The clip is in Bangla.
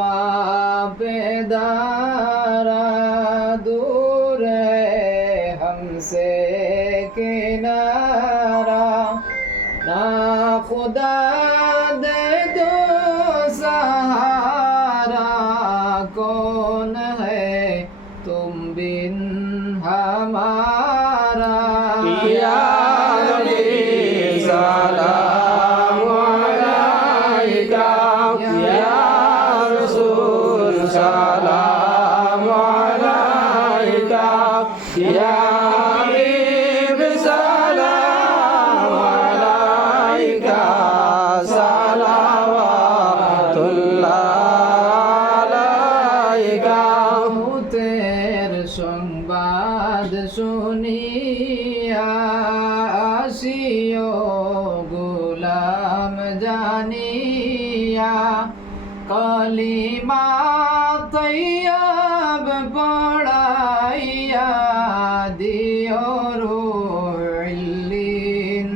पापे दारा दूर है हमसे किनारा ना खुदा दे दो सहारा कौन है तुम बिन हमारा या रबी সংবাদ শুনিয়া আসিও গোলাম জানিয়া কলিমা তৈয়া Hadi.